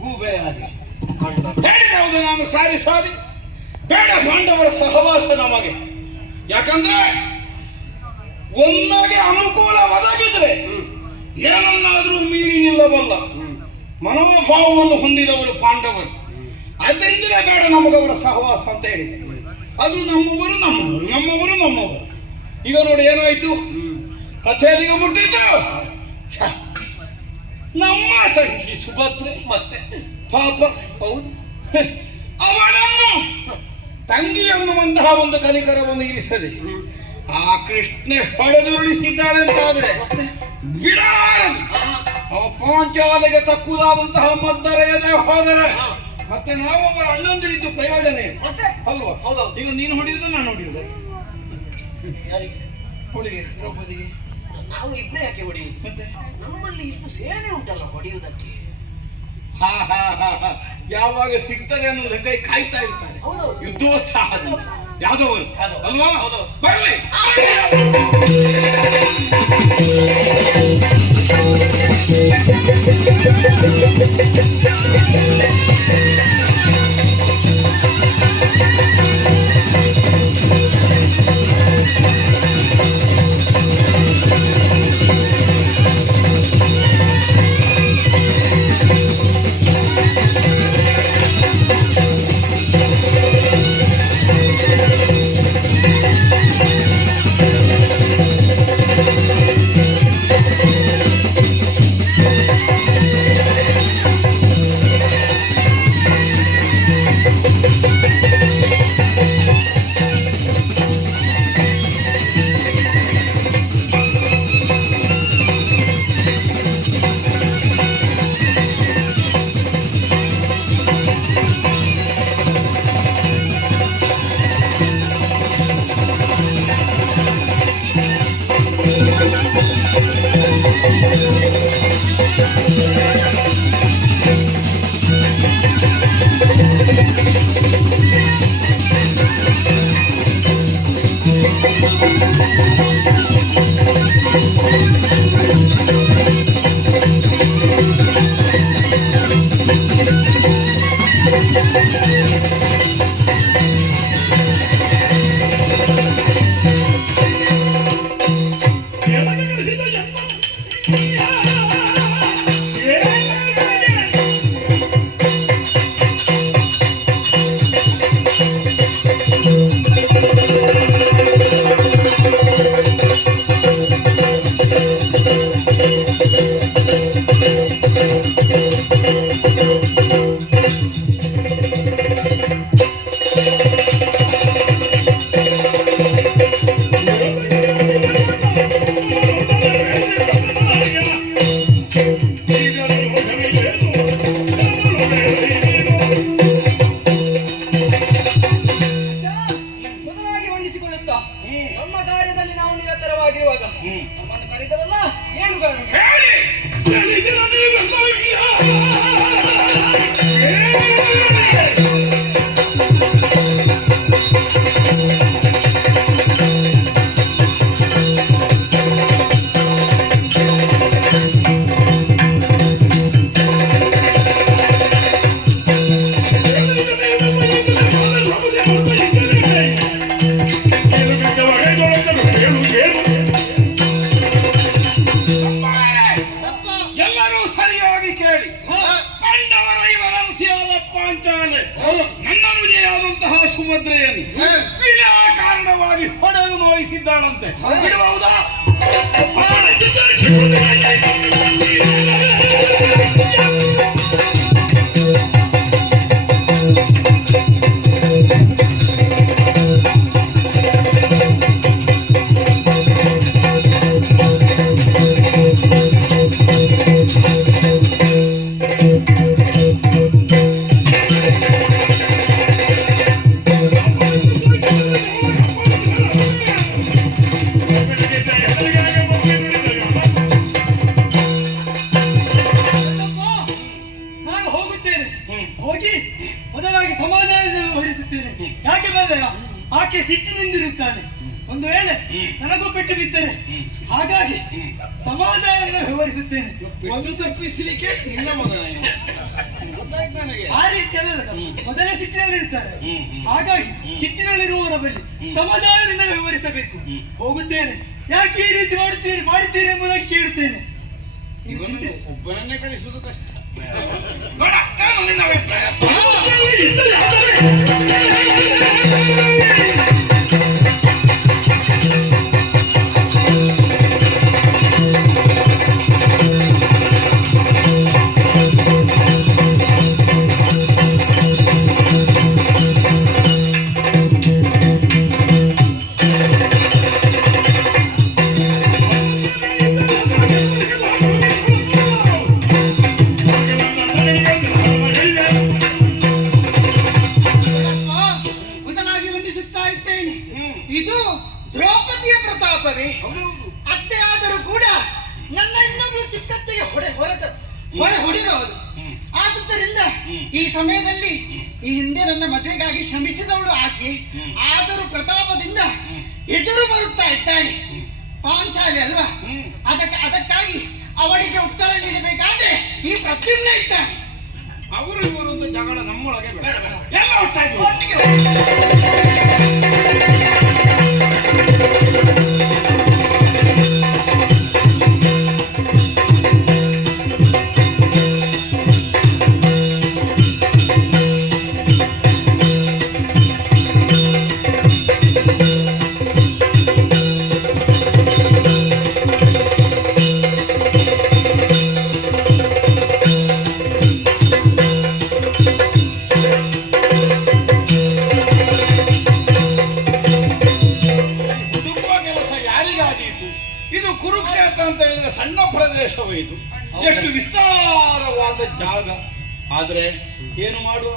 ಗೂಬೆ ಆಗಿ ಹೇಳಿದವುದು ನಾನು ಸಾರಿ ಸಾರಿ ಬೇಡ ಪಾಂಡವರ ಸಹವಾಸ ನಮಗೆ. ಯಾಕಂದ್ರೆ ಒಮ್ಮೆಗೆ ಅನುಕೂಲ ಒದಗಿದ್ರೆ ಏನನ್ನಾದ್ರೂ ಮೀರಿ ನಿಲ್ಲಬಲ್ಲ ಮನೋಭಾವವನ್ನು ಹೊಂದಿದವರು ಪಾಂಡವರು. ಆದ್ದರಿಂದಲೇ ಬೇಡ ನಮಗವರ ಸಹವಾಸ ಅಂತ ಹೇಳಿದೆ. ಅದು ನಮ್ಮವರು ನಮ್ಮವರು ನಮ್ಮವರು ನಮ್ಮವರು. ಈಗ ನೋಡಿ ಏನಾಯ್ತು, ಕಚೇರಿಗೆ ಮುಟ್ಟಿದ್ದು ನಮ್ಮ ತಂಗಿ ಸುಭದ್ರೆ ಮತ್ತೆ ಪಾಪ. ಹೌದು, ಅವಳನ್ನು ತಂಗಿ ಅನ್ನುವಂತಹ ಒಂದು ಕನಿಕರವನ್ನು ಇರಿಸದೆ ಆ ಕೃಷ್ಣೆ ಹೊಡೆದುರುಳಿಸಿದ್ದಾಳೆ ಅಂತಾದ್ರೆ ಬಿಡಾರದು. ಅವ ಪಾಂಚಾಲಿಗೆ ತಕ್ಕುದಾದಂತಹ ಮದ್ದರೆಯದೆ ಹೋದರೆ ಮತ್ತೆ ನಾವು ಅವರ ಅಣ್ಣಂದಿರಿದ್ದು ಪ್ರಯೋಜನ ಅಲ್ವಾ? ಈಗ ನೀನು ಹೊಡೆಯುವುದು ನಾನು ಹೊಡೆಯುವುದು ಹೊಡಿಗೆ ದ್ರೌಪದಿಗೆ ನಾವು ಇಬ್ಬರೇ ಯಾಕೆ ಹೊಡೆಯುವುದು? ಮತ್ತೆ ನಮ್ಮಲ್ಲಿ ಇಷ್ಟು ಸೇನೆ ಉಂಟಲ್ಲ ಹೊಡೆಯುವುದಕ್ಕೆ. ಯಾವಾಗ ಸಿಗ್ತದೆ ಅನ್ನೋದಕ್ಕೆ ಕಾಯ್ತಾ ಇರ್ತಾರೆ ಯುದ್ಧೋತ್ಸಾಹ. ಯಾವ್ದವರು ಅಲ್ವಾ? ಬರಲಿ ನಮ್ಮ ಕಾರ್ಯದಲ್ಲಿ ನಾವು ನಿರತರವಾಗಿರುವಾಗ ನಮ್ಮನ್ನು ಕರೆದರಲ್ಲ ಏನು ಸುಭದ್ರೆಯನ್ನು ಕಾರಣವಾಗಿ ಹೊಡೆದು ನೋಯಿಸಿದ್ದಾಳಂತೆ. ಬಿಡಬಹುದಾ? ಆಕೆ ಸಿಟ್ಟು ನಿಂದಿರುತ್ತಾನೆ. ಒಂದು ವೇಳೆ ನನಗೂ ಪೆಟ್ಟು ಬಿದ್ದರೆ ಹಾಗಾಗಿ ಸಮಾಧಾನ ವ್ಯವಹರಿಸುತ್ತೇನೆ. ಒಂದು ತಪ್ಪಿಸಲಿಕ್ಕೆ ನಿನ್ನ ಮಗ ಮೊದಲೇ ಸಿಟ್ಟಿನಲ್ಲಿರ್ತಾರೆ. ಹಾಗಾಗಿ ಸಿಟ್ಟಿನಲ್ಲಿರುವವರ ಬಳಿ ಸಮಾಧಾನದಿಂದ ವ್ಯವಹರಿಸಬೇಕು. ಹೋಗುತ್ತೇನೆ. ಯಾಕೆ ಈ ರೀತಿ ಮಾಡುತ್ತೀರಿ ಎಂಬುದಾಗಿ ಕೇಳುತ್ತೇನೆ. ಒಬ್ಬನನ್ನೇ ಕಳಿಸುವುದು ಕಷ್ಟ. ಬೇಡ, ನಾನು ನಿನ್ನ ಅಭಿಪ್ರಾಯ. ಮೊದಲಾಗಿ ವಂದಿಸುತ್ತಾ ಇದ್ದೇನೆ. ಇದು ದ್ರೌಪದಿಯ ಪ್ರತಾಪವೇ? ಅತ್ತೆ ಆದರೂ ಕೂಡ ನನ್ನ ಇನ್ನೊಬ್ಳು ಚಿಕ್ಕತ್ತಿಗೆ ಹೊಡೆ ಹೊಡೆದವಳು. ಆದುದರಿಂದ ಈ ಸಮಯದಲ್ಲಿ ಈ ಹಿಂದೆ ನನ್ನ ಮದುವೆಗಾಗಿ ಶ್ರಮಿಸಿದವಳು ಆಕೆ. ಆದರೂ ಪ್ರತಾಪದಿಂದ ಎದುರು ಬರುತ್ತಾ ಇದ್ದಾಳೆ. ಪಾಂಚಾಲಿ ಅಲ್ವಾ? ಅದಕ್ಕಾಗಿ ಅವಳಿಗೆ ಉತ್ತರ ನೀಡಬೇಕಾದ್ರೆ ಈ ಪ್ರತ್ಯುಮ್ನ ಇದ್ದಾನೆ. ಅವರು ಇವರೊಂದು ಜಗಳ ನಮ್ಮೊಳಗೆ ಬೇಡ. ಎಲ್ಲ ಒಟ್ಟಾಗಿ ಇದು ಕುರುಕ್ಷೇತ್ರ ಅಂತ ಹೇಳಿದ್ರೆ ಸಣ್ಣ ಪ್ರದೇಶವೇ ಇದು. ಎಷ್ಟು ವಿಸ್ತಾರವಾದ ಜಾಗ. ಆದ್ರೆ ಏನು ಮಾಡುವ,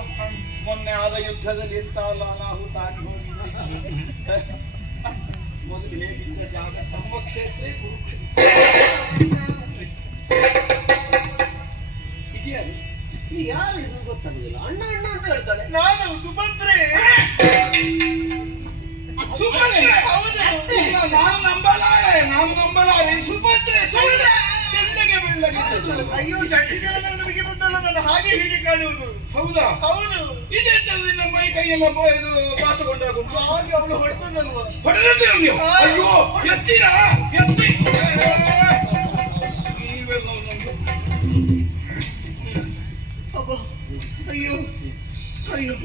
ಮೊನ್ನೆ ಆದ ಯುದ್ಧದಲ್ಲಿ ಎಂತ ಅನಾಹುತ ಆಗಿ ಹೋಗಿದೆ. ಮೊದಲು ಹೇಗಿದ್ದ ಜಾಗ ಬ್ರಹ್ಮಕ್ಷೇತ್ರ ಕುರುಕ್ಷೇತ್ರ. ಯಾರು ಇದು ಗೊತ್ತಾಗುದಿಲ್ಲ. ಅಣ್ಣ ಅಣ್ಣ ಅಂತ ಹೇಳ್ತಾಳೆ. ನಾನು ಸುಭದ್ರೆ. ನಾನು ನಂಬಲಾರೆ. ಸುಭದ್ರೆ ತೆಳ್ಳಗೆ ಬೆಳ್ಳಗೆ. ಅಯ್ಯೋ, ಜಟ್ಟಿಗೆಲ್ಲ ನಮಗೆ ಬಂದಲ್ಲ. ನಾನು ಹಾಗೆ ಹೀಗೆ ಕಾಣುವುದು. ಹೌದಾ? ಹೌದು. ಇದೆಂತದ್ದು ನಿನ್ನ ಮೈ ಕೈಯೆಲ್ಲ ಇದು ಬಾತುಕೊಂಡಾಗುಂಟು. ಹಾಗೆ ಅವಳು ಹೊಡೆದಲ್ವಾ? ಹೊಡೆದಿದ್ದೀರ ನೀವು? ಅಯ್ಯೋ, ಎತ್ತೀರಾ? ಎತ್ತಿ. ನೀವೆಲ್ಲ ಅಬ್ಬ, ಅಯ್ಯೋ ಅಯ್ಯೋ,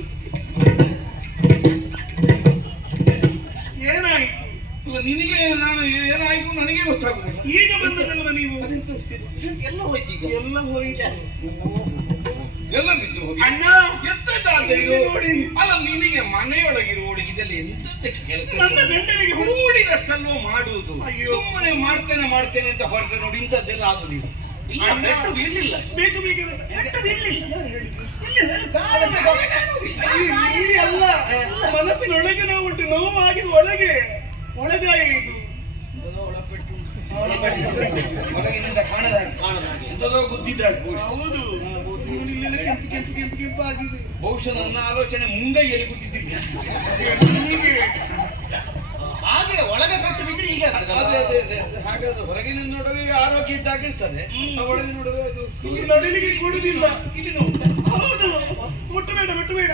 ಏನಾಯ್ತು? ನಿನಗೆ ನಾನು ಏನಾಯ್ತು ನನಗೆ ಗೊತ್ತಾಗುದಿಲ್ಲ. ಈಗ ಬಂದದಲ್ವ ನೀವು? ಎಲ್ಲ ಹೋಯ್ತು ಈಗ. ಎಲ್ಲ ಹೋಯ್ತು. ಎಲ್ಲ ಬಿದ್ದು ಹೋಗಿ. ಅಣ್ಣ ಎತ್ತದಾದ್ರೆ ನೋಡಿ. ಅಲ್ಲ, ನಿನಗೆ ಮನೆಯೊಳಗಿರುವಳು ಇದೆಲ್ಲ ಎಂತದ್ದಕ್ಕೆ ಕೆಲಸ? ನನ್ನ ಗಂಡನಿಗೆ ಹೂಡಿದಷ್ಟಲ್ವೋ ಮಾಡುವುದು. ಅಯ್ಯೋ. ಸುಮ್ಮನೆ ಮಾಡ್ತೇನೆ ಅಂತ ಹೊರಟೆ ನೋಡಿ, ಇಂಥದ್ದೆಲ್ಲ ಆಗುದಿಲ್ಲ. ಬೇಕು ಬೀಳಲಿಲ್ಲ. ಅಲ್ಲ, ಮನಸ್ಸಿನೊಳಗೆ ನೋವುಂಟು. ನೋವಾಗಿದ್ದು ಒಳಗಾಯ ಇದು. ಹೊರಗಿನಿಂದ ಕಾಣದಾಗಿ ಎಂತದೋ ಗುದ್ದಿದ್ದಾಳೆ. ಹೌದು, ಇಲ್ಲೆಲ್ಲ ಕೆಂಪು ಆಗಿದೆ. ಬಹುಶಃ ನನ್ನ ಆಲೋಚನೆ ಮುಂಗೈಯಲ್ಲಿ ಗುದ್ದಿದ್ದೀನಿ. ಹಾಗೆ ಒಳಗೆ ಕಟ್ಟು ಬಿದ್ರೆ ಈಗ ಹಾಗಾದ್ರೆ ಹೊರಗಿನ ನೋಡುವಾಗ ಆರೋಗ್ಯ ಇದ್ದಾಗಿರ್ತದೆ, ಒಳಗೆ ನೋಡುವಾಗ ಅದು ಇಲ್ಲಿ ನಡಿಲಿಕ್ಕೆ ಕೊಡುದಿಲ್ಲ. ಇಲ್ಲಿ ಹೌದು, ಮುಟ್ಟಬೇಡ.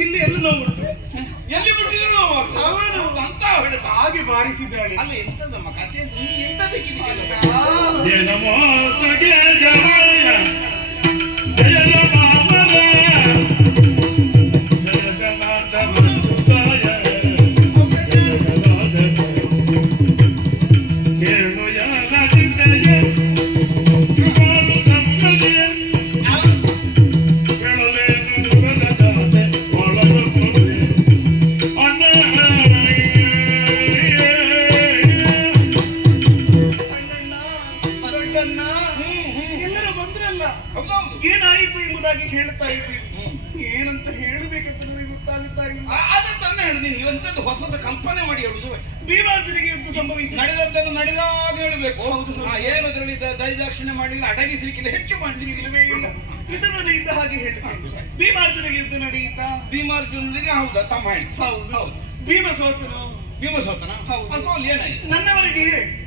ಇಲ್ಲಿ ಎಲ್ಲ ನೋವು. ಎಲ್ಲಿ ಮುಟ್ಟಿದ್ರು ನಾವು ಅವನು ಅಂತ ಹೊಡೆದ ಹಾಗೆ ಬಾರಿಸಿದ್ದಾಳೆ. ಅಲ್ಲ, ಎಂತದಮ್ಮ ಕಥೆ ಅಂತ ನೀ ಎಂತದಕ್ಕೆ ಎಲ್ಲರೂ ಬಂದ್ರಲ್ಲ, ಏನಾಯಿತು ಎಂಬುದಾಗಿ ಹೇಳ್ತಾ ಇದ್ದೀವಿ. ಏನಂತ ಹೇಳಬೇಕಂತ ನನಗೆ ಗೊತ್ತಾಗುತ್ತಾ ಇಲ್ಲ. ಅದನ್ನ ಹೇಳಿದೀನಿ. ಎಂತದ್ದು ಹೊಸದು ಕಲ್ಪನೆ ಮಾಡಿ ಹೇಳುದು. ಭೀಮಾರ್ಜುನಿಗೆ ಎಂದು ಸಂಭವಿಸಿ ನಡೆದದ್ದನ್ನು ನಡೆದಾಗ ಹೇಳಬೇಕು. ಏನು ಅದರಲ್ಲಿ ದೈದಾಕ್ಷಿಣ್ಯ ಮಾಡಲಿಲ್ಲ, ಅಡಗಿಸಲಿಕ್ಕಿಲ್ಲ, ಹೆಚ್ಚು ಮಾಡ್ಲಿಕ್ಕೆ ಇಲ್ಲವೇ ಇಲ್ಲ. ಇದನ್ನು ಇದ್ದ ಹಾಗೆ ಹೇಳ್ತೇನೆ. ಭೀಮಾರ್ಜುನಿಗೆ ಯುದ್ಧ ನಡೆಯಿತಾ? ಭೀಮಾರ್ಜುನರಿಗೆ ಹೌದಾ ತಮ್ಮ ಹೇಳಿ? ಹೌದು. ಭೀಮ ಸೋತನು. ಭೀಮ ಸೋತನ? ಹೌದು. ಅಸೋಲ್ ಏನಾಯ್ತು? ನನ್ನವರಿಗೆ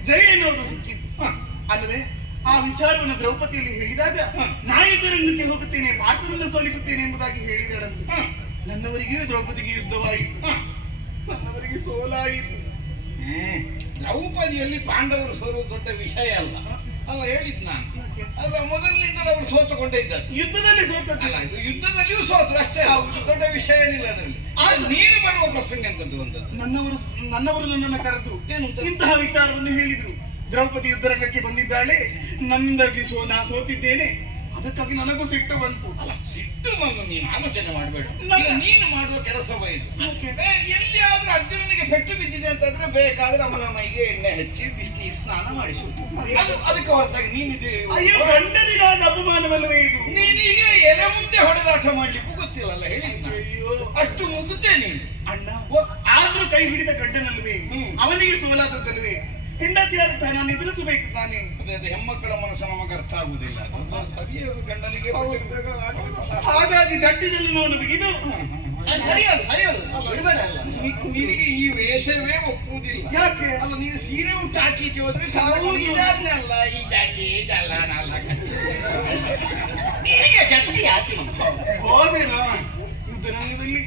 ಜಯ ಎನ್ನುವುದು ಸಿಕ್ಕಿತ್ತು ಅಲ್ಲವೇ? ಆ ವಿಚಾರವನ್ನು ದ್ರೌಪದಿಯಲ್ಲಿ ಹೇಳಿದಾಗ ನಾ ಯುದ್ಧರಂಗಕ್ಕೆ ಹೋಗುತ್ತೇನೆ, ಭಾರತವನ್ನು ಸೋಲಿಸುತ್ತೇನೆ ಎಂಬುದಾಗಿ ಹೇಳಿದಳಂತೆ. ನನ್ನವರಿಗೂ ದ್ರೌಪದಿಗೆ ಯುದ್ಧವಾಯಿತು, ನನ್ನವರಿಗೆ ಸೋಲಾಯಿತು. ದ್ರೌಪದಿಯಲ್ಲಿ ಪಾಂಡವರು ಸೋಲುವುದು ದೊಡ್ಡ ವಿಷಯ ಅಲ್ಲ ಅಲ್ಲ ಹೇಳಿದ್ ನಾನು. ಅಲ್ಲ ಮೊದಲಿನಿಂದಲೂ ಅವರು ಸೋತುಕೊಂಡೇ ಇದ್ದಾರೆ. ಯುದ್ಧದಲ್ಲಿ ಸೋತದ್ದು ಅಲ್ಲ, ಇದು ಯುದ್ಧದಲ್ಲಿಯೂ ಸೋತರು ಅಷ್ಟೇ, ದೊಡ್ಡ ವಿಷಯ ಏನಿಲ್ಲ ಅದರಲ್ಲಿ. ನೀನು ಬರುವ ಪ್ರಸಂಗ ಎಂತದ್ದು ಒಂದದ್ದು. ನನ್ನವರು ನನ್ನನ್ನು ಕರೆದು ಇಂತಹ ವಿಚಾರವನ್ನು ಹೇಳಿದ್ರು. ದ್ರೌಪದಿ ಯುದ್ಧರಂಗಕ್ಕೆ ಬಂದಿದ್ದಾಳೆ, ನನ್ನಿಂದಾಗಿ ನಾ ಸೋತಿದ್ದೇನೆ, ಅದಕ್ಕಾಗಿ ನನಗೂ ಸಿಟ್ಟು ಬಂತು. ಅಲ್ಲ, ಸಿಟ್ಟು ಬಂದು ನೀನು ಆಲೋಚನೆ ಮಾಡಬೇಡ. ನೀನು ಮಾಡುವ ಕೆಲಸವೇ ಇದು. ಎಲ್ಲಿಯಾದ್ರೂ ಅರ್ಜುನನಿಗೆ ಪೆಟ್ಟು ಬಿದ್ದಿದೆ ಅಂತಂದ್ರೆ ಬೇಕಾದ್ರೆ ಅವನ ಮೈಗೆ ಎಣ್ಣೆ ಹಚ್ಚಿ ಬಿಸಿ ಸ್ನಾನ ಮಾಡಿಸುವುದು. ಅದಕ್ಕೆ ಹೊರತಾಗಿ ನೀನಿದೆ ಗಂಡನಿಗಾದ ಅಪಮಾನವಲ್ಲವೇ ಇದು? ನೀನೀಗ ಎಲೆ ಮುಂದೆ ಹೊಡೆದಾಟ ಮಾಡ್ಲಿಕ್ಕೂ ಗೊತ್ತಿಲ್ಲಲ್ಲ ಹೇಳಿದ್ ಅಯ್ಯೋ, ಅಷ್ಟು ಮುಗುತ್ತೆ ನೀನು. ಅಣ್ಣ ಆದ್ರೂ ಕೈ ಹಿಡಿದ ಗಂಡನಲ್ವೇ, ಅವನಿಗೆ ಸೋಲಾದದ್ದಲ್ವೇ? ಹೆಂಡತಿಯಾದ ನಾನು ಎದುರಿಸಬೇಕು ತಾನೆ. ಅದೇ ಹೆಣ್ಮಕ್ಕಳ ಮನಸ್ಸು ನಮಗೆ ಅರ್ಥ ಆಗುದಿಲ್ಲ. ಗಂಡನಿಗೆ ಹಾಗಾಗಿ ಜಡ್ಡಿನಲ್ಲಿ ನೋಡು ಇದು ನಿನಗೆ ಈ ವೇಷವೇ ಒಪ್ಪುವುದಿಲ್ಲ. ಯಾಕೆ? ಅಲ್ಲ, ನೀನು ಸೀರೆ ಉಟ್ಟು ಹಾಕಿಕ್ಕೆ ಹೋದ್ರೆ ಅಲ್ಲ, ಈ ಜಾತಿ ಇದಲ್ಲ ಹೋದೇನ ಯುದ್ಧರಂಗದಲ್ಲಿ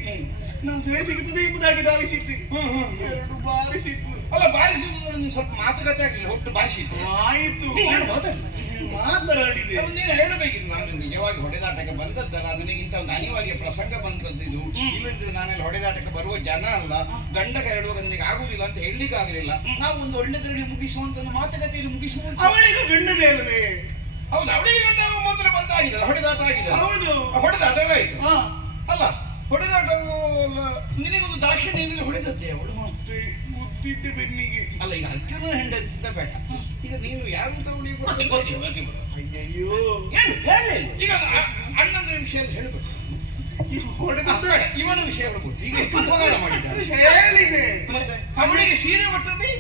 ನಾನು ಜಯ ಸಿಗುತ್ತದೆ ಎಂಬುದಾಗಿ ಭಾವಿಸಿದ್ದೆ. 2 ಬಾರಿ ಸಿಕ್ಕು. ಅಲ್ಲ, ಬಾರಿಸುವುದನ್ನು ನೀನು ಸ್ವಲ್ಪ ಮಾತುಕತೆ ಆಗಲಿಲ್ಲ, ಒಟ್ಟು ಬಾರಿಸಿದ್ದು ಆಯಿತು, ಮಾತನಾಡಿದೆ. ನೀನು ಹೇಳಬೇಕಿತ್ತು. ನಾನು ನಿಜವಾಗಿ ಹೊಡೆದಾಟಕ್ಕೆ ಬಂದದ್ದಲ್ಲ, ನನಗಿಂತ ಒಂದು ಅನಿವಾರ್ಯ ಪ್ರಸಂಗ ಬಂದದ್ದು. ಇಲ್ಲಂದ್ರೆ ನಾನೆಲ್ಲ ಹೊಡೆದಾಟಕ್ಕೆ ಬರುವ ಜನ ಅಲ್ಲ, ಗಂಡಕ ಹೇಳುವಾಗ ನನಗೆ ಆಗುದಿಲ್ಲ ಅಂತ ಹೇಳಲಿಕ್ಕೆ ಆಗಲಿಲ್ಲ. ನಾವು ಒಂದು ಒಳ್ಳೆದರಲ್ಲಿ ಮುಗಿಸುವಂತ ಒಂದು ಮಾತುಕತೆಯಲ್ಲಿ ಮುಗಿಸುವಂತ. ಅವಳಿಗೆ ಗಂಡನೇ ಅಲ್ವೇ? ಹೌದು, ಅವಳಿಗೆ ಗಂಡ ಮೊದಲೇ ಬಂದಾಗಿದೆ, ಹೊಡೆದಾಟ ಆಗಿದೆ. ಹೌದು, ಹೊಡೆದಾಟವೇ ಆಯ್ತು. ಅಲ್ಲ, ಹೊಡೆದಾಟವು ನಿನಗೊಂದು ದಾಕ್ಷಿಣ್ಯದಲ್ಲಿ ಹೊಡೆದದ್ದೇ ಅವಳು. ಮತ್ತೆ ಮುತ್ತಿದ್ದೆ ಬೆನ್ನಿಗೆ. ಅಲ್ಲ, ಈಗ ಅರ್ಜುನ ಹೆಂಡತಿದ್ದ ಬೇಡ, ಈಗ ನೀನು ಯಾರು ಅಂತ ಅಯ್ಯಯ್ಯೋ, ಈಗ ಅಣ್ಣನ ವಿಷಯ ಹೇಳ್ಬೇಕು. ಹೊಡೆದ ಇವನ ವಿಷಯ ಹೇಳ್ಬೋದು. ಈಗ ಎಷ್ಟು ಉಪಕಾರ ಮಾಡಿದ್ದಾರೆ ಹೇಳಿದೆ. ಮತ್ತೆ ಅವಳಿಗೆ ಸೀರೆ ಕೊಟ್ಟದ್ದೇ.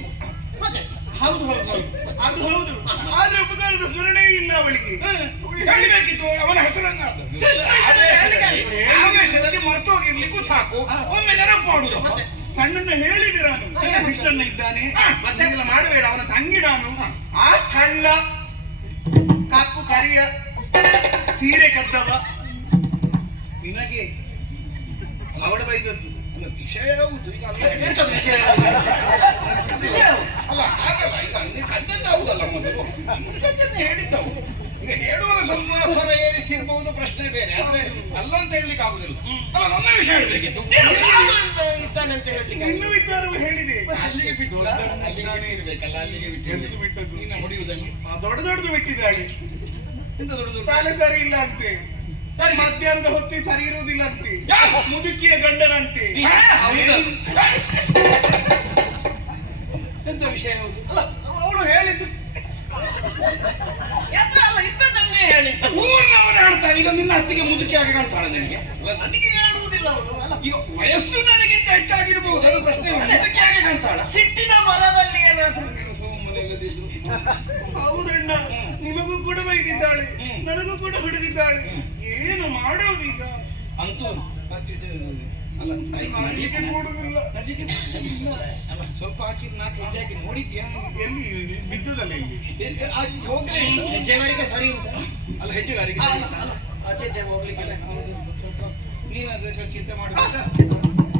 ಹೌದು ಹೌದು ಹೌದು, ಅದು ಹೌದು. ಆದ್ರೆ ಉಪಕಾರದ ಸ್ಮರಣೆ ಇಲ್ಲ ಅವಳಿಗೆ. ಹೇಳಬೇಕಿತ್ತು ಅವನ ಹೆಸರನ್ನ. ಆವೇಶದಲ್ಲಿ ಮರೆತು ಹೋಗಿರ್ಲಿಕ್ಕೂ ಸಾಕು, ಒಮ್ಮೆ ನೆನಪು ಮಾಡುದು. ಸಣ್ಣನ್ನ ಹೇಳಿದೆ ನಾನು, ಕೃಷ್ಣನ್ನ ಇದ್ದಾನೆ ಮತ್ತೆಲ್ಲ ಮಾಡಬೇಡ, ಅವನ ತಂಗಿ ನಾನು. ಆ ಕಳ್ಳ ಕಪ್ಪು ಕರಿಯ ಸೀರೆ ಕದ್ದವ ನಿನಗೆ ಅವಡ ಬೈದದ್ದು. ವಿಷಯ ಹೌದು. ಈಗ ಅಲ್ಲ, ಹಾಗಲ್ಲ, ಈಗ ನೀನು ಕದ್ದದ್ದು ಹೌದಲ್ಲ, ಮೊದಲು ಹೇಳಿದ್ದವು. ಈಗ ಹೇಳುವಾಗ ಸ್ವಲ್ಪ ಸ್ವರ ಏರಿಸಿರ್ಬಹುದು, ಪ್ರಶ್ನೆ ಬೇರೆ. ಆದ್ರೆ ಅಲ್ಲ ಅಂತ ಹೇಳಲಿಕ್ಕೆ ಆಗುದಿಲ್ಲ. ಅಲ್ಲ, ನನ್ನ ವಿಷಯ ಹೇಳ್ಬೇಕಿತ್ತು. ಇನ್ನು ವಿಚಾರವು ಹೇಳಿದೆ. ಅಲ್ಲಿಗೆ ಬಿಟ್ಟು ಅಲ್ಲಿಗೆ ಇರ್ಬೇಕಲ್ಲ, ಅಲ್ಲಿಗೆ ಬಿಟ್ಟದ್ದು. ನಿನ್ನ ಹೊಡೆಯುವುದನ್ನು ದೊಡ್ಡ ದೊಡ್ಡದು ಬಿಟ್ಟಿದ್ದಾಳೆ. ಎಂತ ದೊಡ್ಡದು? ಕಾಲ ಸರಿ ಇಲ್ಲ ಅಂತೆ, ಮಧ್ಯಾಹ್ನದ ಹೊತ್ತಿ ಸರಿ ಇರುವುದಿಲ್ಲ ಅಂತೆ, ಮುದುಕಿಯ ಗಂಡನಂತೆ. ಎಂತ ವಿಷಯ ಹೌದು? ಅಲ್ಲ, ಅವಳು ಹೇಳಿದ್ದು ಊರಿನವರು ಹೇಳ್ತಾರೆ. ಈಗ ನಿನ್ನ ಅತ್ತಿಗೆ ಮುದುಕಿಯಾಗಿ ಕಾಣ್ತಾಳೆ ನನಗೆ. ನನಗೆ ಹೇಳುವುದಿಲ್ಲ ಅವಳು. ಅಲ್ಲ, ಈಗ ವಯಸ್ಸು ನನಗಿಂತ ಹೆಚ್ಚಾಗಿರ್ಬಹುದು, ಅದು ಪ್ರಶ್ನೆ. ಮುದುಕಿಯಾಗಿ ಕಾಣ್ತಾಳ. ಸಿಟ್ಟಿನ ಮರದಲ್ಲಿ ಏನಾದ್ರು ಹೌದಣ್ಣ, ನಿಮಗೂ ಕೂಡ ಬೈದಿದ್ದಾಳೆ, ನನಗೂ ಕೂಡ ಹೊಡೆದಿದ್ದಾಳೆ. ಏನು ಮಾಡೋದೀಗ? ಅಂತೂ ಅಲ್ಲ, ನಡಿಗೆ ಮೂಡುದಿಲ್ಲ. ಅಲ್ಲ, ಸ್ವಲ್ಪ ಹಾಕಿದ್ 4 ಹೆಜ್ಜೆ ಹಾಕಿ ನೋಡಿದ್ಯಾ? ಎಲ್ಲಿ ಬಿದ್ದದಲ್ಲ? ಇಲ್ಲಿ ಆಚೆ ಹೋಗ್ಲೇ ಇಲ್ಲ. ಹೆಜ್ಜೆಗಾರಿಕೆ ಸರಿ ಉಂಟು. ಅಲ್ಲ, ಹೆಜ್ಜೆಗಾರಿಗೆ ಆಚೆ ಹೋಗ್ಲಿಕ್ಕಿಲ್ಲ. ನೀನು ಅದಕ್ಕೆ ಚಿಂತೆ ಮಾಡುವಾಗ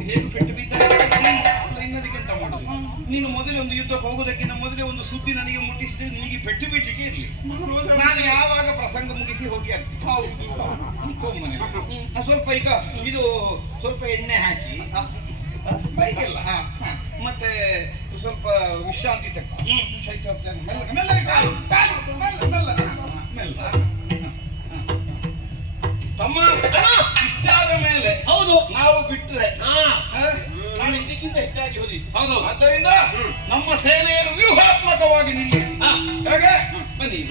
ಹೇಗೆ ಪೆಟ್ಟು ಬಿದ್ದ ಇನ್ನದಕ್ಕಿಂತ ಮಾಡುದು. ನೀನು ಮೊದಲೇ ಒಂದು ಯುದ್ಧಕ್ಕೆ ಹೋಗೋದಕ್ಕಿಂತ ಮೊದಲೇ ಒಂದು ಸುದ್ದಿ ನನಗೆ ಮುಟ್ಟಿಸಿದ್ರೆ ನಿನಗೆ ಪೆಟ್ಟು ಬಿಡ್ಲಿಕ್ಕೆ ಇರಲಿ. ನಾನು ಯಾವಾಗ ಪ್ರಸಂಗ ಮುಗಿಸಿ ಹೋಗಿ ಆಗ್ತೀನಿ. ಸ್ವಲ್ಪ ಈಗ ಇದು ಸ್ವಲ್ಪ ಎಣ್ಣೆ ಹಾಕಿ ಬೈಗೆಲ್ಲ, ಮತ್ತೆ ಸ್ವಲ್ಪ ವಿಶ್ರಾಂತಿ ತಕ್ಕ ತಮ್ಮ. ಇಷ್ಟಾದ ಮೇಲೆ ಹೌದು, ನಾವು ಬಿಟ್ಟರೆ ನಾನು ಇದಕ್ಕಿಂತ ಹೆಚ್ಚಾಗಿ ಹೋದಿ. ಹೌದು. ಆದ್ದರಿಂದ ನಮ್ಮ ಸೇನೆಯನ್ನು ವ್ಯೂಹಾತ್ಮಕವಾಗಿ ನಿಲ್ಲಿ. ಹೇಗೆ? ಬನ್ನಿ.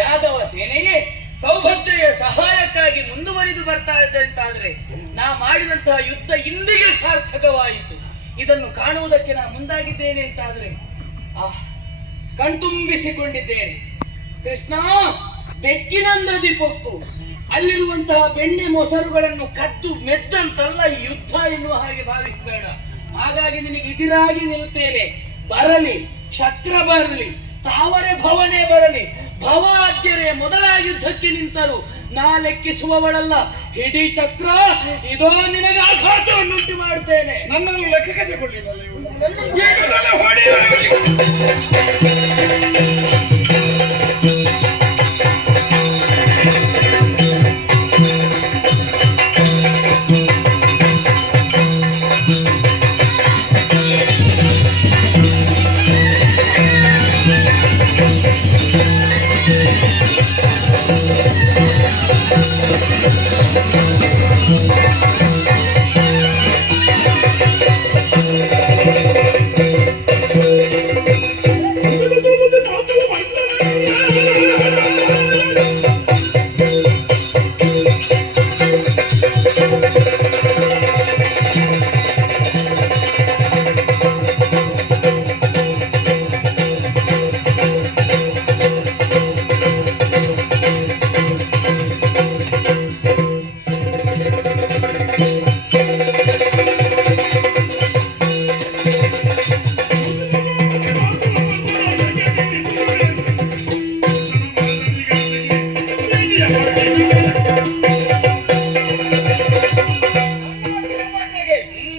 ಯಾದವ ಸೇನೆಗೆ ಸೌಭದ್ರೆಯ ಸಹಾಯಕ್ಕಾಗಿ ಮುಂದುವರಿದು ಬರ್ತಾ ಇದೆ ಅಂತಾದ್ರೆ ನಾ ಮಾಡಿದಂತಹ ಯುದ್ಧ ಇಂದಿಗೆ ಸಾರ್ಥಕವಾಯಿತು. ಇದನ್ನು ಕಾಣುವುದಕ್ಕೆ ನಾ ಮುಂದಾಗಿದ್ದೇನೆ ಅಂತಾದ್ರೆ ಕಣ್ತುಂಬಿಸಿಕೊಂಡಿದ್ದೇನೆ. ಕೃಷ್ಣ, ಬೆಕ್ಕಿನಂದದಿ ಪೊಕ್ಕು ಅಲ್ಲಿರುವಂತಹ ಬೆಣ್ಣೆ ಮೊಸರುಗಳನ್ನು ಕದ್ದು ಮೆದ್ದಂತಲ್ಲ ಈ ಯುದ್ಧ ಎನ್ನುವ ಹಾಗೆ ಭಾವಿಸಬೇಡ. ಹಾಗಾಗಿ ನಿನಗೆ ಎದುರಾಗಿ ನಿಲ್ತೇನೆ. ಬರಲಿ ಶಕ್ರ ಬರಲಿ, ತಾವರೆ ಭವನೇ ಬರಲಿ, ಭವಾದ್ಯರೇ ಮೊದಲ ಯುದ್ಧಕ್ಕೆ ನಿಂತರು ನಾ ಲೆಕ್ಕಿಸುವವಳಲ್ಲ. ಹಿಡಿ ಚಕ್ರ ಇದೋ ನಿನಗೆ ಆಘಾತವನ್ನುಂಟು ಮಾಡ್ತೇನೆ. ನನ್ನನ್ನು ಲೆಕ್ಕಕ್ಕೆ ತಗೊಳ್ಳಿಲ್ಲ ಇವರು.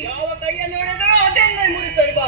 ಯಾವ ಕೈಯಲ್ಲಿ ಹೊಡೆದ ಅದನ್ನೇ ಮುರಿತಾರೆ ಬಾ.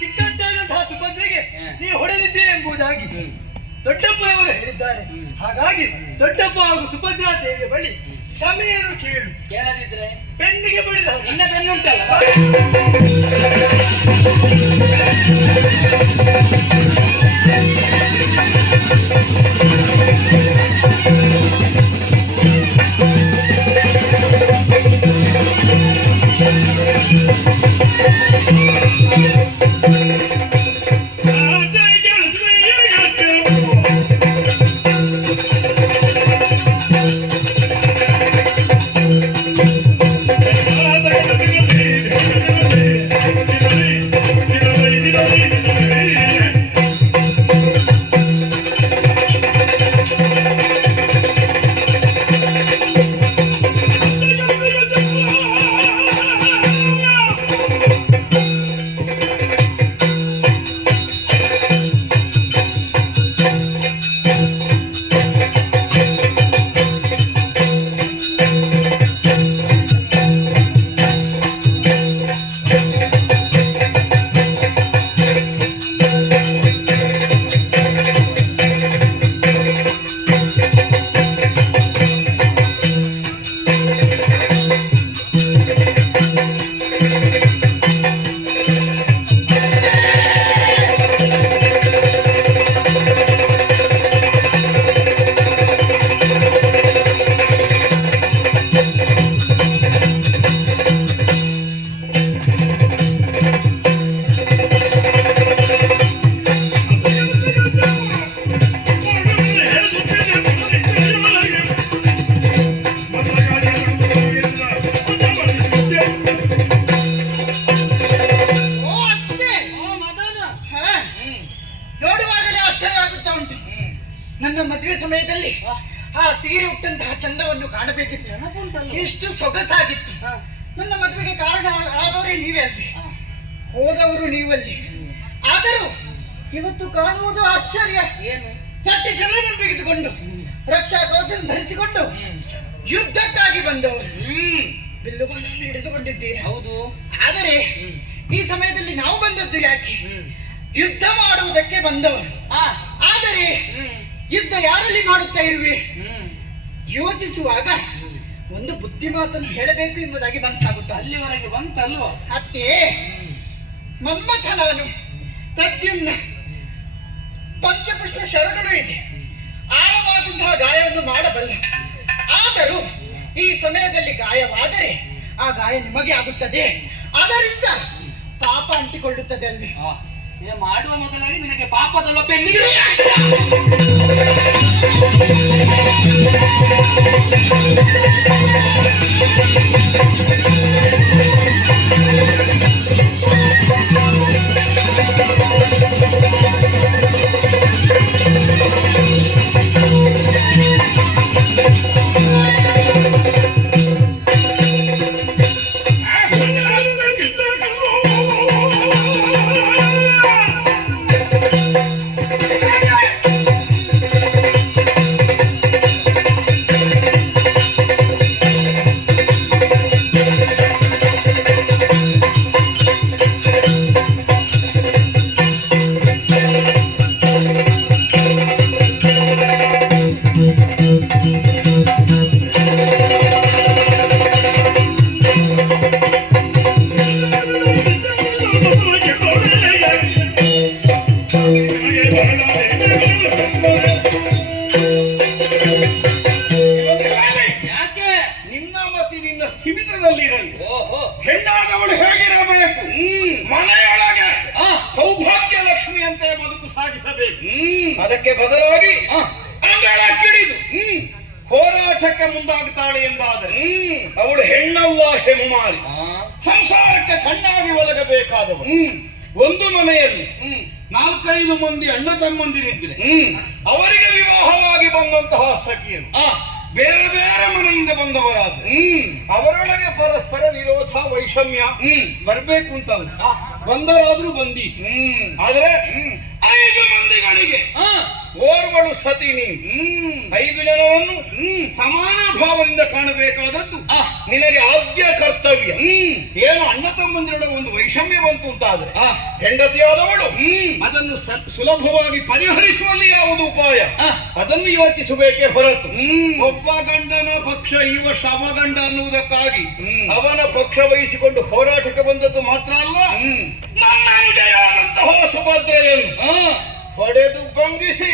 ಚಿಕ್ಕಂದಾದಂತಹ ಸುಭದ್ರೆಗೆ ನೀ ಹೊಡೆದಿದ್ದೆ ಎಂಬುದಾಗಿ ದೊಡ್ಡಪ್ಪನವರು ಹೇಳಿದ್ದಾರೆ. ಹಾಗಾಗಿ ದೊಡ್ಡಪ್ಪ ಹಾಗೂ ಸುಭದ್ರಾ ದೇವಿಯ ಬಳಿ ಕ್ಷಮೆಯನ್ನು ಕೇಳು. ಕೇಳದಿದ್ರೆ ಬೆನ್ನಿಗೆ ಬಡಿದ ನಿನ್ನ ಬೆನ್ನುಂಟಲ್ಲ. ನನ್ನ ಮದುವೆ ಸಮಯದಲ್ಲಿ ಆ ಸೀರೆ ಉಟ್ಟಂತಹ ಚಂದವನ್ನು ಕಾಣಬೇಕಿತ್ತು. ಅಂತಲ್ಲ. ಎಷ್ಟು ಸೊಗಸಾಗಿತ್ತು. ಹಾ. ನನ್ನ ಮದುವೆಗೆ ಕಾರಣ ಆದವರೇ ನೀವೇ ಅಲ್ವಿ, ಹಾ. ಹೋದವರು ನೀವಲ್ಲಿ. ಆದರೂ ಇವತ್ತು ಕಾಣುವುದು ಆಶ್ಚರ್ಯ. ಏನು? ಚಟ್ಟಿ ಚೆಲ್ಲನ್ನು ಬಿಗಿದುಕೊಂಡು ರಕ್ಷಾ ಕವಚವನ್ನು ಧರಿಸಿಕೊಂಡು ಹ್ಮ್. ಯುದ್ಧಕ್ಕಾಗಿ ಬಂದವರು ಹ್ಮ್. ಬಿಲ್ಲುಗಳನ್ನು ಹಿಡಿದುಕೊಂಡಿದ್ದೀರಿ. ಹೌದು. ಆದರೆ ಈ ಸಮಯದಲ್ಲಿ ನಾವು ಬಂದದ್ದು ಯಾಕೆ? ಹ್ಮ್. ಯುದ್ಧ ಮಾಡುವುದಕ್ಕೆ ಬಂದವರು. ಆ. ಆದರೆ ಹ್ಮ್. ಯುದ್ಧ ಯಾರಲ್ಲಿ ಮಾಡುತ್ತಾ ಇರುವೆ? ಹ್ಮ್. ಯೋಚಿಸುವಾಗ ಒಂದು ಬುದ್ಧಿ ಮಾತನ್ನು ಹೇಳಬೇಕು ಎಂಬುದಾಗಿ ಮನಸ್ಸಾಗುತ್ತ. ಅಲ್ಲಿವರೆಗೆ ಬಂತಲ್ವ? ಅತ್ತೆ, ಮನ್ಮಥನವನು ಪ್ರದ್ಯುಮ್ನ ಪಂಚಪುಷ್ಪ ಶರಗಳು ಇದೆ, ಆಳವಾದಂತಹ ಗಾಯವನ್ನು ಮಾಡಬಲ್ಲ. ಆದರೂ ಈ ಸಮಯದಲ್ಲಿ ಗಾಯವಾದರೆ ಆ ಗಾಯ ನಿಮಗೆ ಆಗುತ್ತದೆ, ಅದರಿಂದ ಪಾಪ ಅಂಟಿಕೊಳ್ಳುತ್ತದೆ ಅಲ್ವೇ? ಆ. ಇದು ಮಾಡುವ ಮೊದಲಾಗಿ ನಿನಗೆ ಪಾಪದಲ್ವ ಬೆನ್ನಿಗೆ ಯಾಕೆ? ನಿನ್ನ ಮತಿ ನಿನ್ನ ಸ್ಥಿಮಿತದಲ್ಲಿರಲಿ. ಓಹೋ. ಹೆಣ್ಣಾದವಳು ಹೇಗಿರಬೇಕು? ಹ್ಮ್. ಮನೆಯೊಳಗೆ ಆ. ಸೌಭಾಗ್ಯ ಲಕ್ಷ್ಮಿಯಂತೆ ಬದುಕು ಸಾಗಿಸಬೇಕು. ಹ್ಮ್. ಅದಕ್ಕೆ ಬದಲಾಗಿ ಆ. ಅಂಗಳ ಕಿಡಿದು ಹ್ಮ್. ಹೋರಾಟಕ್ಕೆ ಮುಂದಾಗುತ್ತಾಳೆ ಎಂದಾದರೆ ಹ್ಮ್. ಅವಳು ಹೆಣ್ಣಲ್ಲ, ಹೆಮ್ಮಾರಿ. ಆ. ಸಂಸಾರಕ್ಕೆ ಕಣ್ಣಾಗಿ ಒದಗಬೇಕಾದವಳು. ಹ್ಮ್. ಒಂದು ಮನೆಯಲ್ಲಿ ಹ್ಮ್. 4-5 ಮಂದಿ ಅಣ್ಣ ತಮ್ಮಂದಿರಿದ್ರೆ ಹ್ಮ್. ಅವರಿಗೆ ವಿವಾಹವಾಗಿ ಬಂದಂತಹ ಸಖಿಯರು ಆ. ಬೇರೆ ಬೇರೆ ಮನೆಯಿಂದ ಬಂದವರಾದ್ರೆ ಹ್ಮ್. ಅವರೊಳಗೆ ಪರಸ್ಪರ ವಿರೋಧ ವೈಷಮ್ಯ ಹ್ಮ್. ಬರ್ಬೇಕು ಅಂತಲ್ಲ, ಆ. ಬಂದರಾದ್ರೂ ಬಂದೀತು. ಹ್ಮ್. ಆದ್ರೆ ಹ್ಮ್. 5 ಮಂದಿಗಳಿಗೆ ಆ. ಓರ್ವಳು ಸತಿ ನೀನು. ಹ್ಮ್. 5 ಜನರನ್ನು ಹ್ಮ್. ಸಮಾನ ಭಾವದಿಂದ ಕಾಣಬೇಕಾದದ್ದು ಆ. ನಿನಗೆ ಆದ್ಯ ಕರ್ತವ್ಯ. ಹ್ಮ್. ಏನು ಅಣ್ಣ ತಮ್ಮಂದಿರೊಳಗೆ ಒಂದು ವೈಷಮ್ಯ ಬಂತು ಅಂತಾದ್ರೆ ಆ. ಹೆಂಡತಿಯಾದವಳು ಹ್ಮ್. ಅದನ್ನು ಸುಲಭವಾಗಿ ಪರಿಹರಿಸುವಲ್ಲಿ ಯಾವುದು ಉಪಾಯ ಆ. ಅದನ್ನು ಯೋಚಿಸಬೇಕೇ ಹೊರತು ಹ್ಮ್. ಒಬ್ಬ ಗಂಡನ ಪಕ್ಷ ಇವ ಶವಗಂಡ ಅನ್ನುವುದಕ್ಕಾಗಿ ಹ್ಮ್. ಅವನ ಪಕ್ಷ ವಹಿಸಿಕೊಂಡು ಹೋರಾಟಕ್ಕೆ ಬಂದದ್ದು ಮಾತ್ರ ಅಲ್ಲ, ಹ್ಮ್. ನನ್ನ ಅನುಜಯಾದಂತಹ ಸುಭದ್ರೆಯನ್ನು ಆ. ಹೊಡೆದು ಭಂಗಿಸಿ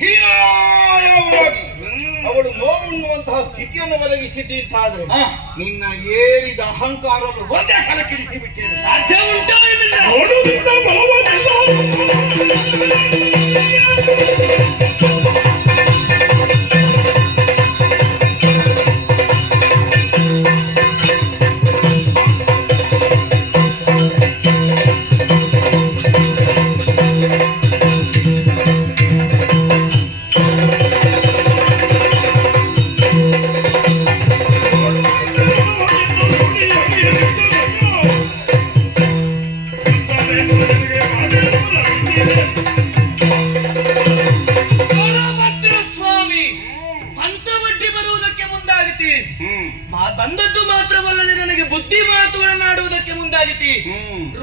ಹೀನಾಯವಾಗಿ ಹ್ಮ್. ಅವಳು ನೋವುಣ್ಣುವಂತಹ ಸ್ಥಿತಿಯನ್ನು ಒದಗಿಸಿದ್ದಾದ್ರೆ ಆ. ನಿನ್ನ ಏರಿದ ಅಹಂಕಾರವನ್ನು ಒಂದೇ ಸಲ ಕಿಡಿಸಿ ಬಿಟ್ಟೇನೆ. ಸಾಧ್ಯ ಉಂಟಾ ಇಲ್ಲಿಂದ? ಬಲಭದ್ರ ಸ್ವಾಮಿ ಪಂಚವಡ್ಡಿ ಬರುವುದಕ್ಕೆ ಮುಂದಾಗುತ್ತೀರಿ. ಬಂದದ್ದು ಮಾತ್ರವಲ್ಲದೆ ನನಗೆ ಬುದ್ಧಿ ಮಾತುಗಳನ್ನಾಡುವುದಕ್ಕೆ ಮುಂದಾಗಿತಿ.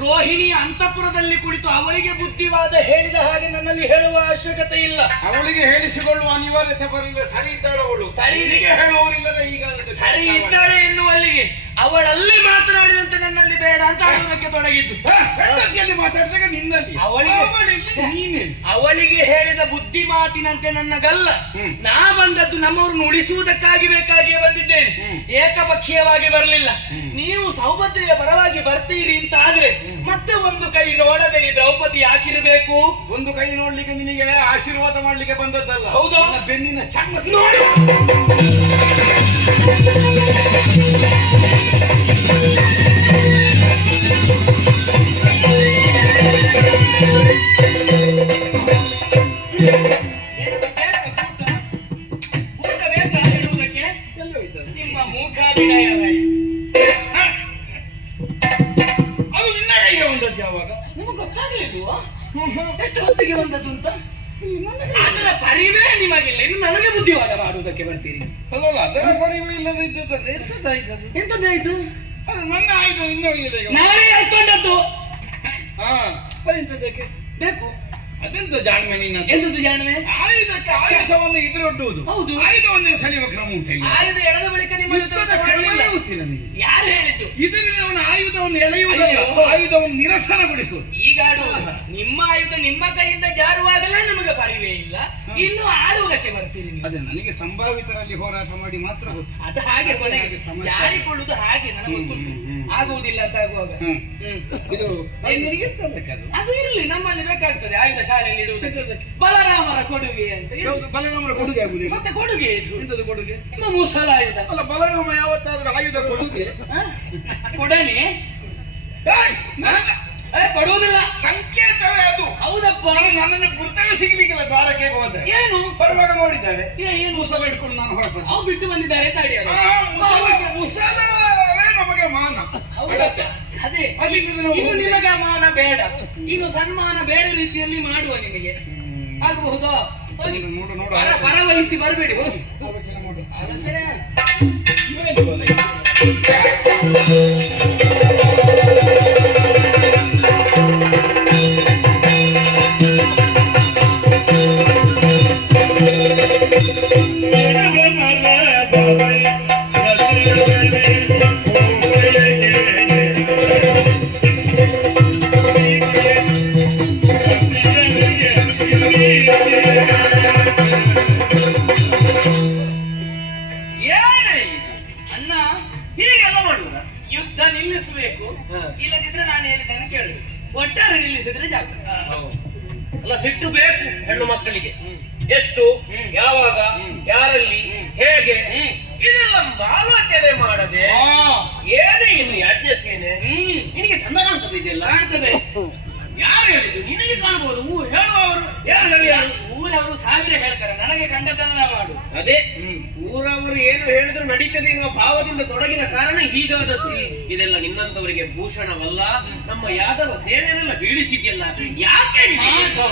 ರೋಹಿಣಿ ಅಂತಃಪುರದಲ್ಲಿ ಕುಳಿತು ಅವಳಿಗೆ ಬುದ್ಧಿವಾದ ಹೇಳಿದ ಹಾಗೆ ನನ್ನಲ್ಲಿ ಹೇಳುವ ಅವಶ್ಯಕತೆ ಇಲ್ಲ. ಅವಳಿಗೆ ಹೇಳಿಸಿಕೊಳ್ಳುವ ಅನಿವಾರ್ಯತೆ ಬರಲಿಲ್ಲ. ಸರಿ ಇದ್ದಾಳೆ ಅವಳು, ಸರಿ ಹೇಳುವವರಿಲ್ಲದೆ ಈಗ ಸರಿ ಇದ್ದಾಳೆ ಎನ್ನುವಲ್ಲಿಗೆ ಅವಳಲ್ಲಿ ಮಾತನಾಡಿದಂತೆ ನನ್ನಲ್ಲಿ ಬೇಡ ಅಂತ ಆಡುವುದಕ್ಕೆ ತೊಡಗಿದ್ದು. ಹೆಂಡತಿಯಲ್ಲಿ ಮಾತಾಡಿದಾಗ ನಿನ್ನಲ್ಲಿ ಅವಳಿಗೆ ಹೇಳಿದ ಬುದ್ಧಿ ಮಾತಿನಂತೆ ನನ್ನಗಲ್ಲ. ನಾ ಬಂದದ್ದು ನಮ್ಮವ್ರನ್ನ ಉಳಿಸುವುದಕ್ಕಾಗಿ ಬೇಕಾಗಿಯೇ ಬಂದಿದ್ದೇನೆ, ಏಕಪಕ್ಷೀಯವಾಗಿ ಬರಲಿಲ್ಲ. ನೀವು ಸೌಭದ್ರೆಯ ಪರವಾಗಿ ಬರ್ತೀರಿ ಅಂತ ಆದ್ರೆ ಮತ್ತೆ ಒಂದು ಕೈ ನೋಡದೆ ಈ ದ್ರೌಪದಿ ಯಾಕಿರಬೇಕು? ಒಂದು ಕೈ ನೋಡ್ಲಿಕ್ಕೆ ನಿನಗೆ ಆಶೀರ್ವಾದ ಮಾಡ್ಲಿಕ್ಕೆ ಬಂದದ್ದಲ್ಲ, ಹೌದು. ಬೆನ್ನಿನ ಚರ್ಮ ನೋಡಿ. ಊಟ ಬೇಕಾ ಹೇಳುವುದಕ್ಕೆ? ನಿಮ್ಮ ಮುಖ ಯಾವಾಗ? ನಿಮಗೆ ಗೊತ್ತಾಗ್ಲಿಲ್ವಾ ಎಷ್ಟು ಹೊತ್ತಿಗೆ ಬಂದದ್ದು ಅಂತ? ಅದರ ಪರಿವೇ ನಿಮಗಿಲ್ಲ, ಇನ್ನು ನನಗೆ ಬುದ್ಧಿವಾದ ಮಾಡುವುದಕ್ಕೆ ಬರ್ತೀರಿ. ಅಲ್ಲಲ್ಲ, ಅದರ ಪರಿವೇ ಇಲ್ಲದೆ ಇದ್ದದ್ದು ಎಂತದಾಯ್ತದು? ಎಂತದ್ದಾಯ್ತು? ಅದು ನನ್ನ ಆಯ್ತು, ಇನ್ನೂ ಇದೆ ಈಗ. ನಾನೇ ಹೇಳ್ಕೊಂಡದ್ದು. ಹಾ, ಎಂತದಕ್ಕೆ ಬೇಕು. ಅದೆಂತ ಜಾಣ್ಮೆ ನಿನ್ನದು? ಎಂತದ್ದು ಜಾಣವೆ? ಆಯುಧಕ್ಕೆ ಆಯುಧವನ್ನು ಎದುರೊಡ್ಡುವುದು. ಹೌದು, ಆಯುಧವನ್ನೇ ಸೆಳೆಯುವ ಕ್ರಮ ಉಂಟು ಇಲ್ಲಿ. ಆಯುಧ ಎಳೆದ ಬಳಿಕ ನಿಮ್ಮ ಯುದ್ಧದ ಕ್ರಮವೇ ಗೊತ್ತಿಲ್ಲ ನಿನಗೆ. ಯಾರು ಹೇಳಿದ್ದು? ಇದರಲ್ಲಿ ಅವನ ಆಯುಧವನ್ನು ಎಳೆಯುವುದಲ್ಲ, ಆಯುಧವನ್ನು ನಿರಸನಗೊಳಿಸುವುದು. ಈಗ ಆಡುವುದು ನಿಮ್ಮ ಆಯುಧ ನಿಮ್ಮ ಕೈಯಿಂದ ಜಾರುವಾಗಲೇ ನಮಗೆ ಪರಿವೇ ಇಲ್ಲ, ಇನ್ನು ಆಡುವುದಕ್ಕೆ ಬರ್ತೀರಿ ನೀವು. ಅದೇ ನನಗೆ ಸಂಭಾವಿತರಲ್ಲಿ ಹೋರಾಟ ಮಾಡಿ ಮಾತ್ರ ಗೊತ್ತು. ಅದು ಹಾಗೆ ಕೊನೆಗೆ ಹಾಗೆ ಸಮಸ್ಯೆ. ಜಾರಿಕೊಳ್ಳುವುದು ಹಾಗೆ ನನಗೆ ಗೊತ್ತುಂಟು. ಆಗುವುದಿಲ್ಲ ಅಂತ ಆಗುವಾಗ ಇದು ನಿನಗೆ ಎಂತದಕ್ಕೆ ಅದು? ಅದು ಇರ್ಲಿ, ನಮ್ಮಲ್ಲಿ ಬೇಕಾಗ್ತದೆ ಆಯುಧ ಶಾಲೆಯಲ್ಲಿ ಇಡುವುದಕ್ಕೆ. ಎಂತದಕ್ಕೆ? ಬಲರಾಮರ ಕೊಡುಗೆ ಅಂತ ಇರ್ಲಿ. ಯಾವುದು ಬಲರಾಮನ ಕೊಡುಗೆ ಆಗುದಿಲ್ಲ? ಮತ್ತೆ ಕೊಡುಗೆ ಇದು ಎಂತದು ಕೊಡುಗೆ? ನಿಮ್ಮ ಮುಸಲ ಆಯುಧ ಅಲ್ಲ, ಬಲರಾಮ ಯಾವತ್ತಾದ್ರೂ ಆಯುಧ ಕೊಡುಗೆ? ಹ? ಕೊಡನೆ ಏಯ್, ನನ್ನ ಕೊಡುವುದಿಲ್ಲ, ಸಂಕೇತವೇ ಅದು. ಹೌದಪ್ಪ. ಈಗ ನನ್ನನ್ನು ಗುರುತವೇ ಸಿಗ್ಲಿಕ್ಕಿಲ್ಲ ದ್ವಾರಕ್ಕೆ ಹೋದ್ರೆ. ಏನು ಬರುವಾಗ ನೋಡಿದ್ದಾರೆ, ಏನು ಮುಸಲ ಇಟ್ಕೊಂಡು ನಾನು ಹೊರಟು. ಅವು ಬಿಟ್ಟು ಬಂದಿದ್ದಾರೆ ತಡಿಯರು. ಮುಸಲವೇ ನಮಗೆ ಮಾನ. ಹೌದಪ್ಪ. ಅದೇ ಅದಿಲ್ಲದೆ ನಾವು ಇನ್ನು ನಿನಗ ಮಾನ ಬೇಡ, ಇನ್ನು ಸನ್ಮಾನ ಬೇರೆ ರೀತಿಯಲ್ಲಿ ಮಾಡುವ ನಿಮಗೆ ಆಗಬಹುದಾ? ಹೋಗಿ. ನೋಡು ನೋಡು ಪರವಹಿಸಿ ಬರಬೇಡಿ, ಹೋಗಿ. ಆಲೋಚನೆ ಮಾಡು. ಆಲೋಚನೆ ನೀವೇನು ಗೋದೆ? ಅಣ್ಣ, ಹೀಗೆಲ್ಲ ಮಾಡುವ ಯುದ್ಧ ನಿಲ್ಲಿಸಬೇಕು, ಇಲ್ಲದಿದ್ರೆ ನಾನು ಹೇಳಿದ್ದೇನೆ ಕೇಳು. ಒಟ್ಟಾರೆ ನಿಲ್ಲಿಸಿದ್ರೆ ಜಾಗ್ರತೆ. ಅಲ್ಲ, ಸಿಟ್ಟು ಬೇಕು ಹೆಣ್ಣು ಮಕ್ಕಳಿಗೆ. ಎಷ್ಟು, ಯಾವಾಗ, ಯಾರಲ್ಲಿ, ಹೇಗೆ, ಇದೆಲ್ಲ ಆಲೋಚನೆ ಮಾಡದೆ ಏನೇ ಇನ್ನು ಯಾಜ್ಞ ಸೇನೆ ನಿನಗೆ ಚಂದ ಕಾಣ್ತದೆ. ಇದೆಲ್ಲ ಕಾಣ್ತದೆ. ಯಾರು ಹೇಳಿದ್ದು? ನಿನಗೆ ಕಾಣ್ಬೋದು, ಹೇಳುವವರು ಯಾರು ಹೇಳಿಯಾರು? ಊರವರು ಸಾವಿರ ಹೇಳ್ತಾರೆ, ನನಗೆ ಕಂಡದನ್ನ ಮಾಡು. ಅದೇ ಊರವರು ಏನು ಹೇಳಿದ್ರು ನಡೀತದೆ ಎನ್ನುವ ಭಾವದಿಂದ ತೊಡಗಿದ ಕಾರಣ ಹೀಗಾದದ್ದು. ಇದೆಲ್ಲ ನಿನ್ನಂತವರಿಗೆ ಭೂಷಣವಲ್ಲ. ನಮ್ಮ ಯಾದವ ಸೇನೆಯನ್ನೆಲ್ಲ ಬೀಳಿಸಿದ್ಯಲ್ಲ, ಯಾಕೆ ಮಾಧವ